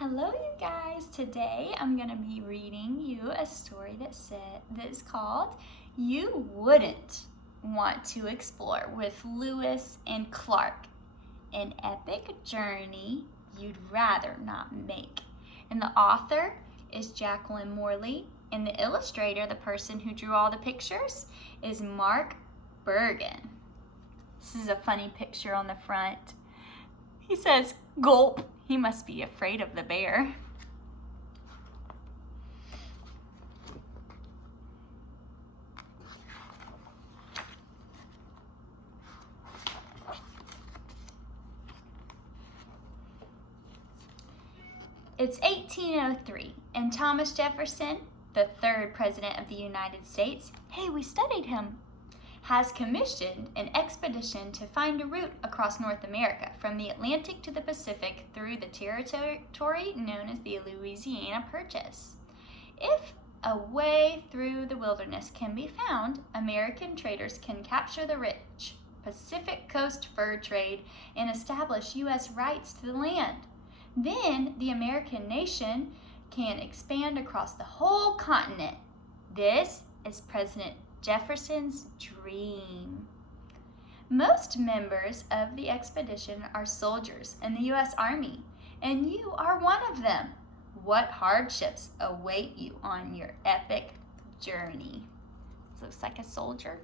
Hello, you guys. Today I'm going to be reading you a story that is called You Wouldn't Want to Explore with Lewis and Clarke, an epic journey you'd rather not make. And the author is Jacqueline Morley, and the illustrator, the person who drew all the pictures, is Mark Bergen. This is a funny picture on the front. He says, "Gulp." He must be afraid of the bear. It's 1803, and Thomas Jefferson, the third president of the United States, hey, we studied him, has commissioned an expedition to find a route across North America from the Atlantic to the Pacific through the territory known as the Louisiana Purchase. If a way through the wilderness can be found, American traders can capture the rich Pacific Coast fur trade and establish U.S. rights to the land. Then the American nation can expand across the whole continent. This is President Jefferson's dream. Most members of the expedition are soldiers in the U.S. Army, and you are one of them. What hardships await you on your epic journey? This looks like a soldier.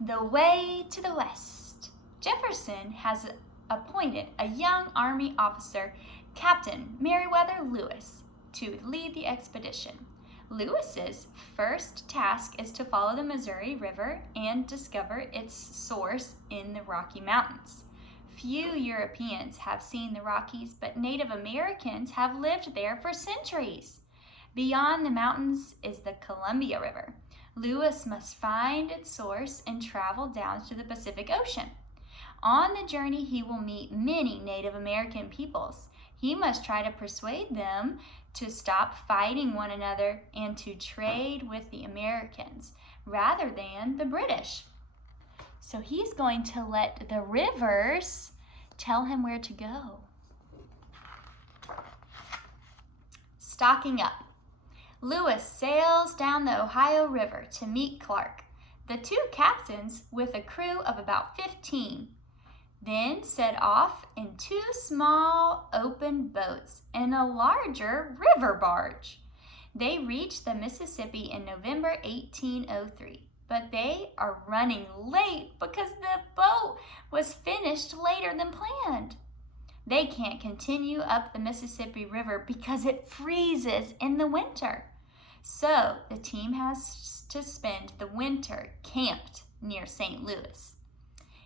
The way to the west. Jefferson has appointed a young Army officer, Captain Meriwether Lewis, to lead the expedition. Lewis's first task is to follow the Missouri River and discover its source in the Rocky Mountains. Few Europeans have seen the Rockies, but Native Americans have lived there for centuries. Beyond the mountains is the Columbia River. Lewis must find its source and travel down to the Pacific Ocean. On the journey, he will meet many Native American peoples. He must try to persuade them to stop fighting one another and to trade with the Americans rather than the British. So he's going to let the rivers tell him where to go. Stocking up. Lewis sails down the Ohio River to meet Clarke, the two captains with a crew of about 15. Then set off in two small open boats and a larger river barge. They reached the Mississippi in November 1803, but they are running late because the boat was finished later than planned. They can't continue up the Mississippi River because it freezes in the winter. So the team has to spend the winter camped near St. Louis.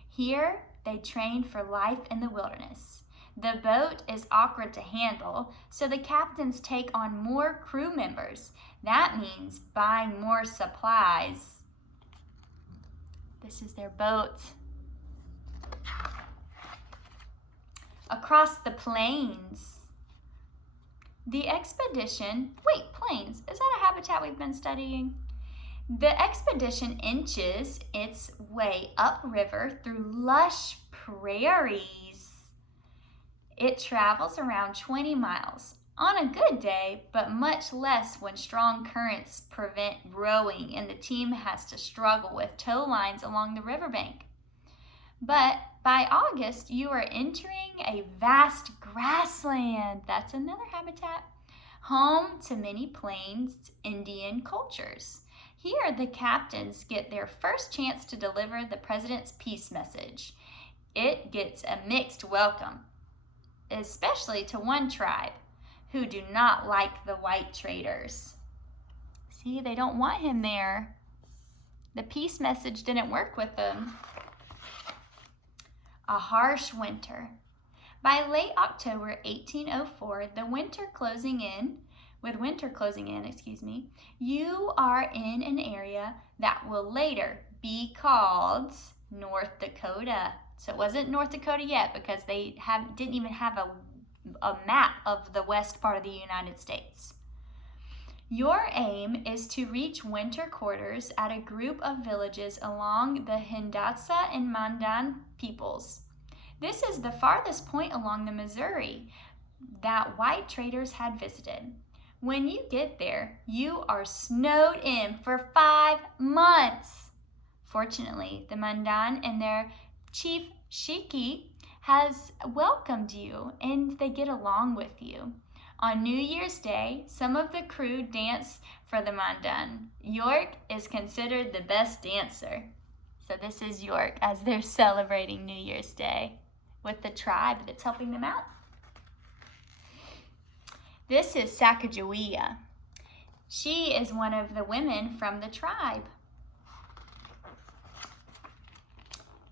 Here, they train for life in the wilderness. The boat is awkward to handle, so the captains take on more crew members. That means buying more supplies. This is their boat. Across the plains. The expedition, plains, is that a habitat we've been studying? The expedition inches its way upriver through lush prairies. It travels around 20 miles on a good day, but much less when strong currents prevent rowing and the team has to struggle with tow lines along the riverbank. But by August, you are entering a vast grassland. That's another habitat. Home to many Plains Indian cultures. Here, the captains get their first chance to deliver the president's peace message. It gets a mixed welcome, especially to one tribe who do not like the white traders. See, they don't want him there. The peace message didn't work with them. A harsh winter. By late October 1804, with winter closing in, you are in an area that will later be called North Dakota. So it wasn't North Dakota yet because they didn't even have a map of the west part of the United States. Your aim is to reach winter quarters at a group of villages along the Hidatsa and Mandan peoples. This is the farthest point along the Missouri that white traders had visited. When you get there, you are snowed in for 5 months. Fortunately, the Mandan and their chief Shiki has welcomed you and they get along with you. On New Year's Day, some of the crew dance for the Mandan. York is considered the best dancer. So this is York as they're celebrating New Year's Day with the tribe that's helping them out. This is Sacagawea. She is one of the women from the tribe.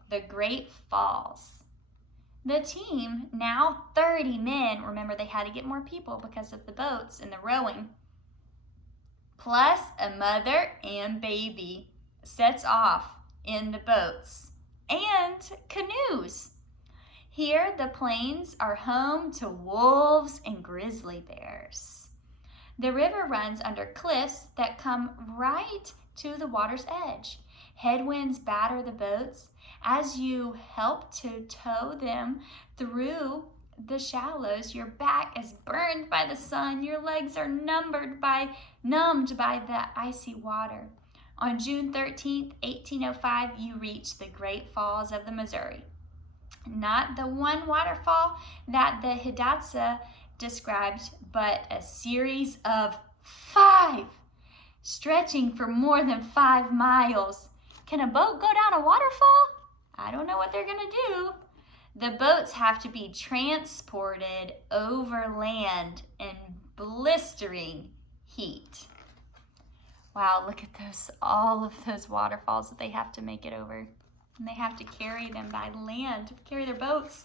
The Great Falls. The team, now 30 men, remember they had to get more people because of the boats and the rowing, plus a mother and baby, sets off in the boats and canoes. Here, the plains are home to wolves and grizzly bears. The river runs under cliffs that come right to the water's edge. Headwinds batter the boats as you help to tow them through the shallows. Your back is burned by the sun. Your legs are numbed by the icy water. On June 13th, 1805, you reach the Great Falls of the Missouri. Not the one waterfall that the Hidatsa described, but a series of 5, stretching for more than 5 miles. Can a boat go down a waterfall? I don't know what they're going to do. The boats have to be transported over land in blistering heat. Wow, look at those, all of those waterfalls that they have to make it over. And they have to carry them by land, carry their boats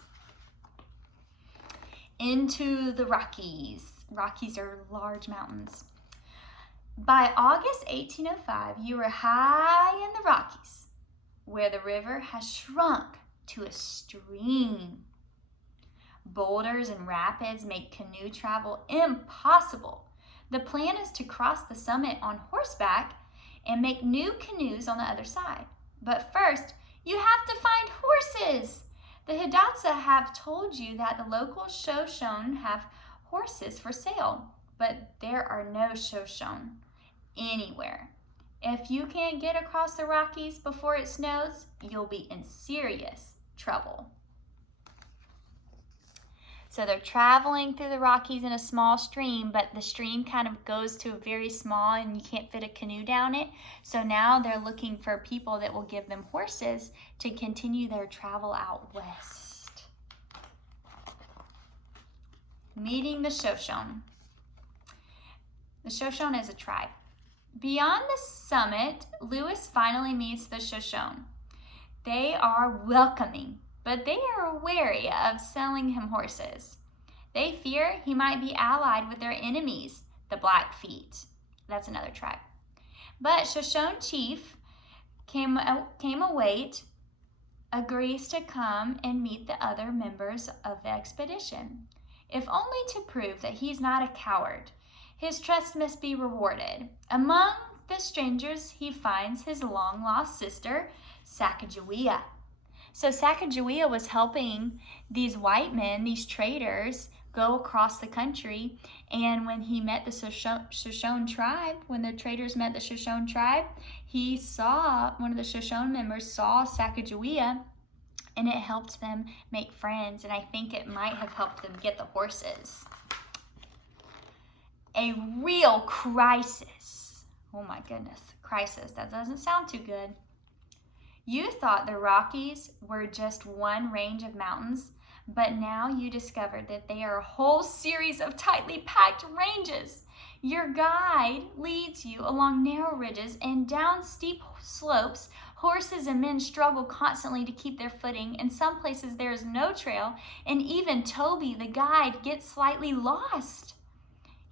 into the Rockies. Rockies are large mountains. By August 1805, you are high in the Rockies, where the river has shrunk to a stream. Boulders and rapids make canoe travel impossible. The plan is to cross the summit on horseback and make new canoes on the other side. But first, you have to find horses. The Hidatsa have told you that the local Shoshone have horses for sale, but there are no Shoshone anywhere. If you can't get across the Rockies before it snows, you'll be in serious trouble. So they're traveling through the Rockies in a small stream, but the stream kind of goes to a very small and you can't fit a canoe down it. So now they're looking for people that will give them horses to continue their travel out west. Meeting the Shoshone. The Shoshone is a tribe. Beyond the summit, Lewis finally meets the Shoshone. They are welcoming, but they are wary of selling him horses. They fear he might be allied with their enemies, the Blackfeet. That's another tribe. But Shoshone chief Kamawait agrees to come and meet the other members of the expedition, if only to prove that he's not a coward. His trust must be rewarded. Among the strangers, he finds his long-lost sister, Sacagawea. So Sacagawea was helping these white men, these traders, go across the country. And when he met the Shoshone tribe, when the traders met the Shoshone tribe, one of the Shoshone members saw Sacagawea, and it helped them make friends. And I think it might have helped them get the horses. A real crisis. Oh my goodness, crisis. That doesn't sound too good. You thought the Rockies were just one range of mountains, but now you discovered that they are a whole series of tightly packed ranges. Your guide leads you along narrow ridges and down steep slopes. Horses and men struggle constantly to keep their footing. In some places there is no trail, and even Toby, the guide, gets slightly lost.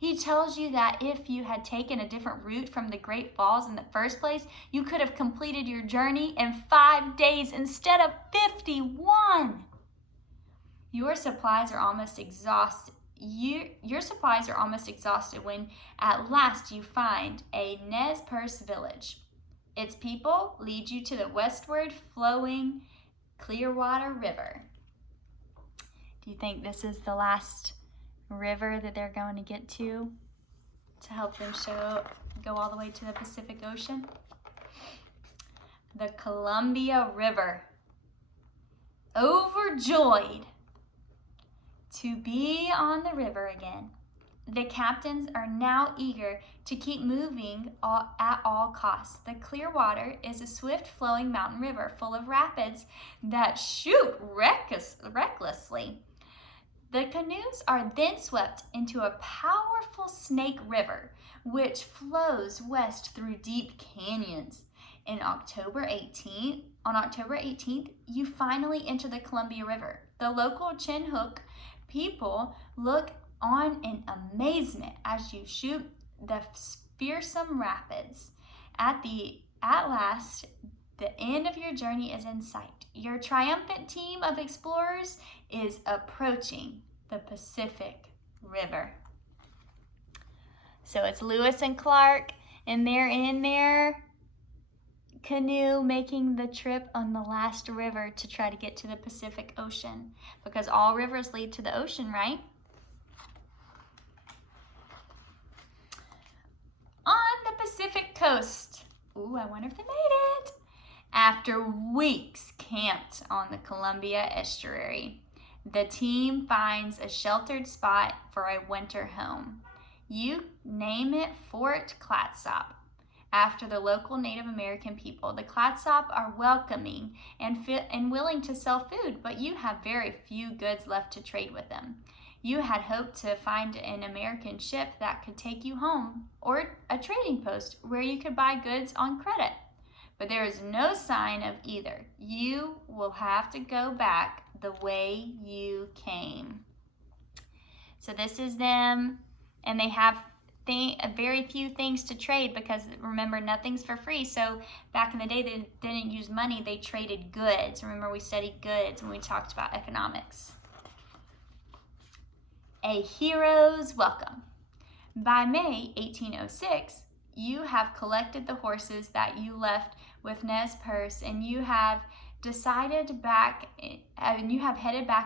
He tells you that if you had taken a different route from the Great Falls in the first place, you could have completed your journey in 5 days instead of 51. Your supplies are almost exhausted. Your supplies are almost exhausted when at last you find a Nez Perce village. Its people lead you to the westward flowing Clearwater River. Do you think this is the last river that they're going to get to help them go all the way to the Pacific Ocean? The Columbia River. Overjoyed to be on the river again, the captains are now eager to keep moving at all costs. The Clearwater is a swift-flowing mountain river full of rapids that shoot recklessly. The canoes are then swept into a powerful Snake River, which flows west through deep canyons. On October 18th, you finally enter the Columbia River. The local Chinook people look on in amazement as you shoot the fearsome rapids. At last, the end of your journey is in sight. Your triumphant team of explorers is approaching the Pacific River. So it's Lewis and Clarke, and they're in their canoe making the trip on the last river to try to get to the Pacific Ocean, because all rivers lead to the ocean, right? On the Pacific coast. Ooh, I wonder if they made it. After weeks camped on the Columbia estuary, the team finds a sheltered spot for a winter home. You name it Fort Clatsop, after the local Native American people. The Clatsop are welcoming and willing to sell food, but you have very few goods left to trade with them. You had hoped to find an American ship that could take you home, or a trading post where you could buy goods on credit. But there is no sign of either. You will have to go back the way you came. So this is them, and they have very few things to trade, because remember, nothing's for free. So back in the day, they didn't use money, they traded goods. Remember, we studied goods when we talked about economics. A hero's welcome. By May 1806, you have collected the horses that you left with Nez Perce, and you have headed back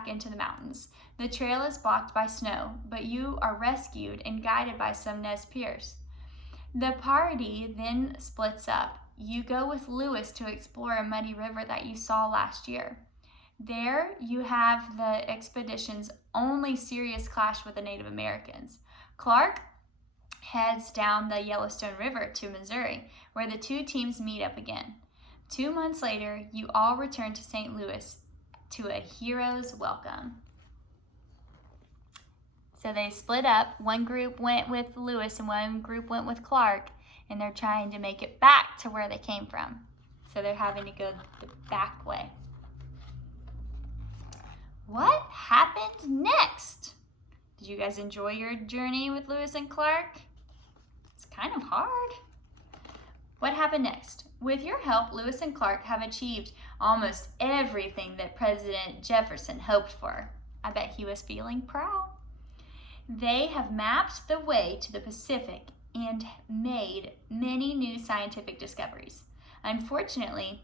into the mountains. The trail is blocked by snow, but you are rescued and guided by some Nez Perce. The party then splits up. You go with Lewis to explore a muddy river that you saw last year. There you have the expedition's only serious clash with the Native Americans. Clarke heads down the Yellowstone River to Missouri, where the two teams meet up again. 2 months later, you all return to St. Louis to a hero's welcome. So they split up. One group went with Lewis and one group went with Clarke, and they're trying to make it back to where they came from. So they're having to go the back way. What happened next? Did you guys enjoy your journey with Lewis and Clarke? It's kind of hard. What happened next? With your help, Lewis and Clarke have achieved almost everything that President Jefferson hoped for. I bet he was feeling proud. They have mapped the way to the Pacific and made many new scientific discoveries. Unfortunately,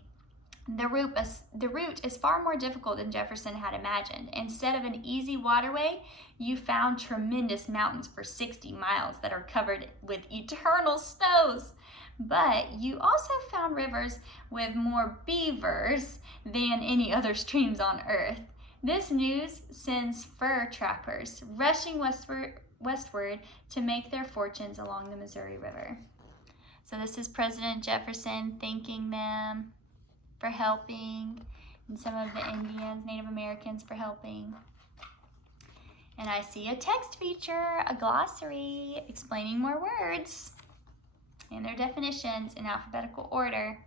the route is far more difficult than Jefferson had imagined. Instead of an easy waterway, you found tremendous mountains for 60 miles that are covered with eternal snows. But you also found rivers with more beavers than any other streams on Earth. This news sends fur trappers rushing westward to make their fortunes along the Missouri River. So this is President Jefferson thanking them for helping, and some of the Indians, Native Americans, for helping. And I see a text feature, a glossary, explaining more words and their definitions in alphabetical order.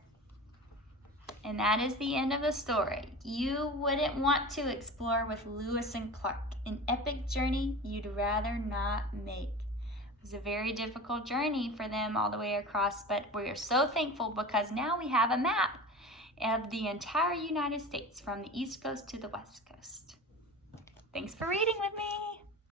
And that is the end of the story. You wouldn't want to explore with Lewis and Clarke, an epic journey you'd rather not make. It was a very difficult journey for them all the way across, but we are so thankful because now we have a map of the entire United States from the East Coast to the West Coast. Thanks for reading with me.